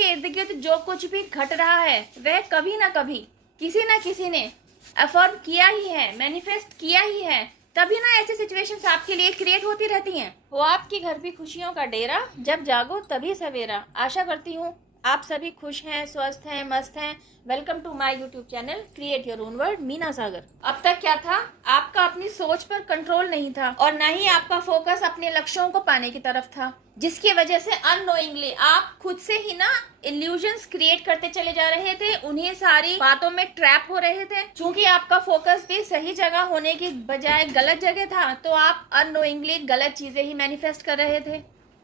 आपके इर्द गिर्द जो कुछ भी घट रहा है वह कभी ना कभी किसी ना किसी ने अफर्म किया ही है, मैनिफेस्ट किया ही है, तभी ना ऐसी सिचुएशंस आपके लिए क्रिएट होती रहती हैं। वो आपके घर भी खुशियों का डेरा, जब जागो तभी सवेरा। आशा करती हूँ आप सभी खुश हैं, स्वस्थ हैं, मस्त हैं। Welcome to my YouTube channel create your own world, Meena Sagar. अब तक क्या था, आपका अपनी सोच पर कंट्रोल नहीं था और न ही आपका फोकस अपने लक्ष्यों को पाने की तरफ था, जिसकी वजह से अननोइंगली आप खुद से ही ना इल्यूजन्स क्रिएट करते चले जा रहे थे, उन्हीं सारी बातों में ट्रैप हो रहे थे। क्योंकि आपका फोकस भी सही जगह होने की बजाय गलत जगह था, तो आप अननोइंगली गलत चीजें ही मैनिफेस्ट कर रहे थे।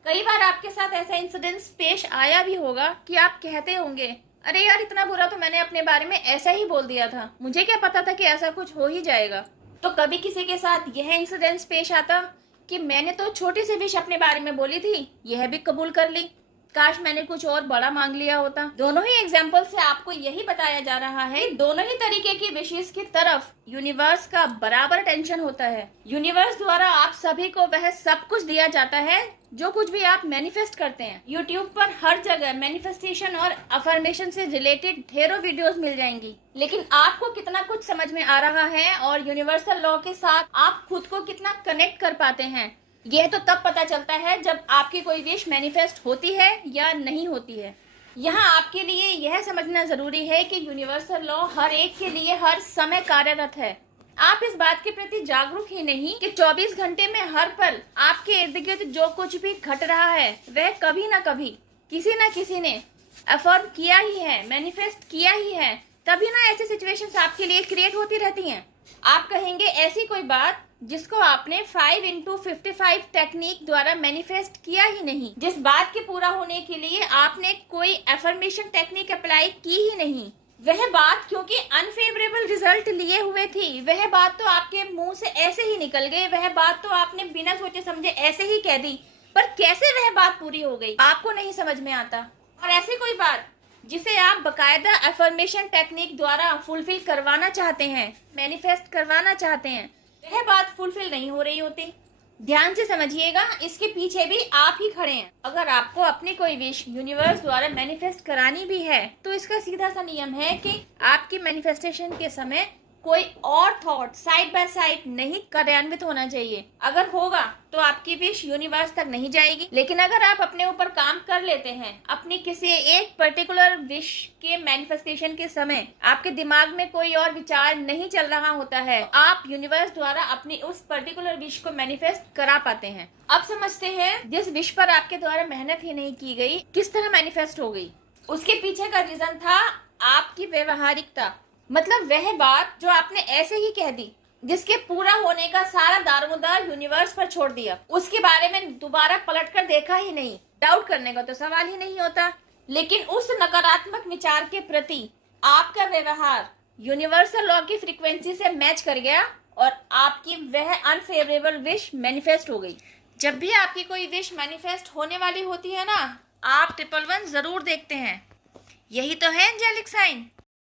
कई बार आपके साथ ऐसा इंसिडेंस पेश आया भी होगा कि आप कहते होंगे, अरे यार इतना बुरा तो मैंने अपने बारे में ऐसा ही बोल दिया था, मुझे क्या पता था कि ऐसा कुछ हो ही जाएगा। तो कभी किसी के साथ यह इंसिडेंस पेश आता कि मैंने तो छोटी सी विश अपने बारे में बोली थी, यह भी कबूल कर ली, काश मैंने कुछ और बड़ा मांग लिया होता। दोनों ही एग्जाम्पल से आपको यही बताया जा रहा है, दोनों ही तरीके की विशेष की तरफ यूनिवर्स का बराबर टेंशन होता है। यूनिवर्स द्वारा आप सभी को वह सब कुछ दिया जाता है जो कुछ भी आप मैनिफेस्ट करते हैं। यूट्यूब पर हर जगह मैनिफेस्टेशन और अफर्मेशन से रिलेटेड ढेरों वीडियोस मिल जाएंगी, लेकिन आपको कितना कुछ समझ में आ रहा है और यूनिवर्सल लॉ के साथ आप खुद को कितना कनेक्ट कर पाते हैं, यह तो तब पता चलता है जब आपकी कोई विश मैनिफेस्ट होती है या नहीं होती है। यहाँ आपके लिए यह समझना जरूरी है कि यूनिवर्सल लॉ हर एक के लिए हर समय कार्यरत है। आप इस बात के प्रति जागरूक ही नहीं कि 24 घंटे में हर पल आपके इर्द गिर्द जो कुछ भी घट रहा है वह कभी ना कभी किसी ना किसी ने अफर्म किया ही है, मैनिफेस्ट किया ही है, तभी ना ऐसी सिचुएशंस आपके लिए क्रिएट होती रहती हैं। आप कहेंगे ऐसी कोई बात जिसको आपने 5x55 टेक्निक द्वारा मैनिफेस्ट किया ही नहीं, जिस बात के पूरा होने के लिए आपने कोई एफर्मेशन टेक्निक अप्लाई की ही नहीं, वह बात क्योंकि अनफेवरेबल रिजल्ट लिए हुए थी, वह बात तो आपके मुंह से ऐसे ही निकल गई, वह बात तो आपने बिना सोचे समझे ऐसे ही कह दी, पर कैसे वह बात पूरी हो गई आपको नहीं समझ में आता। और ऐसी कोई बात जिसे आप बकायदा एफर्मेशन टेक्निक द्वारा फुलफिल करवाना चाहते हैं, मैनिफेस्ट करवाना चाहते हैं, वह बात फुलफिल नहीं हो रही होती। ध्यान से समझिएगा, इसके पीछे भी आप ही खड़े हैं। अगर आपको अपनी कोई विश यूनिवर्स द्वारा मैनिफेस्ट करानी भी है तो इसका सीधा सा नियम है कि आपकी मैनिफेस्टेशन के समय कोई और थॉट साइड बाय साइड नहीं कार्यान्वित होना चाहिए। अगर होगा तो आपकी विश यूनिवर्स तक नहीं जाएगी, लेकिन अगर आप अपने ऊपर काम कर लेते हैं, अपनी किसी एक पर्टिकुलर विश के मैनिफेस्टेशन के समय आपके दिमाग में कोई और विचार नहीं चल रहा होता है, तो आप यूनिवर्स द्वारा अपनी उस पर्टिकुलर विश को मैनिफेस्ट करा पाते हैं। अब समझते हैं जिस विश पर आपके द्वारा मेहनत ही नहीं की गई किस तरह मैनिफेस्ट हो गई। उसके पीछे का रीजन था आपकी व्यवहारिकता, मतलब वह बात जो आपने ऐसे ही कह दी, जिसके पूरा होने का सारा दारोमदार यूनिवर्स पर छोड़ दिया, उसके बारे में दोबारा पलट कर देखा ही नहीं, डाउट करने का तो सवाल ही नहीं होता। लेकिन उस नकारात्मक विचार के प्रति आपका व्यवहार यूनिवर्सल लॉ की फ्रीक्वेंसी से मैच कर गया और आपकी वह अनफेवरेबल विश मैनिफेस्ट हो गई। जब भी आपकी कोई विश मैनिफेस्ट होने वाली होती है ना, आप 111 जरूर देखते हैं। यही तो है एंजेलिक साइन।